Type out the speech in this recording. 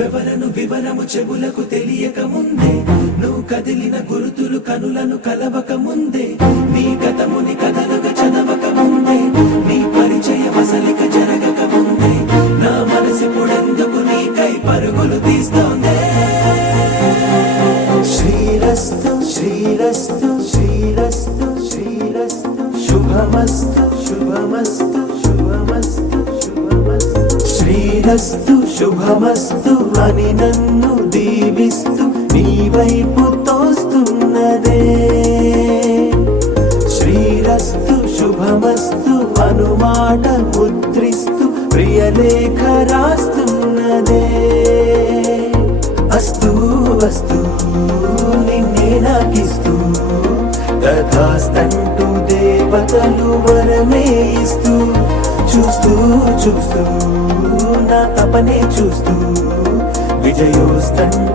నువ్వెవరను వివరము చెవులకు తెలియక ముందే, నువ్వు కదిలిన గురుతులు కనులను కలవక ముందే, నీ గతముని కథలుగా చదవక ముందే, నీ పరిచయ వసలిక జరగక ముందే, నా మనసిపుడెందుకు నీకై పరుగులు తీస్తోందే. శ్రీరస్తు శ్రీరస్తు శ్రీరస్తు శ్రీరస్తు శుభమస్తు శుభమస్తు శుభమస్తు శుభమస్తు. శ్రీరస్తు శుభమస్తు అని నన్ను దీవిస్తూ నీ వైపు తోస్తున్నదే. శ్రీరస్తు శుభమస్తు అనుమాట ముద్రిస్తూ ప్రియలేఖ రాస్తున్నదే. అస్తు వస్తు నిన్నే నాకిస్తూ తథాస్తంటూ దేవతలు వరమే ఇస్తూ, చూస్తూ చూస్తూ నా తపనే చూస్తూ విజయోస్తంటూ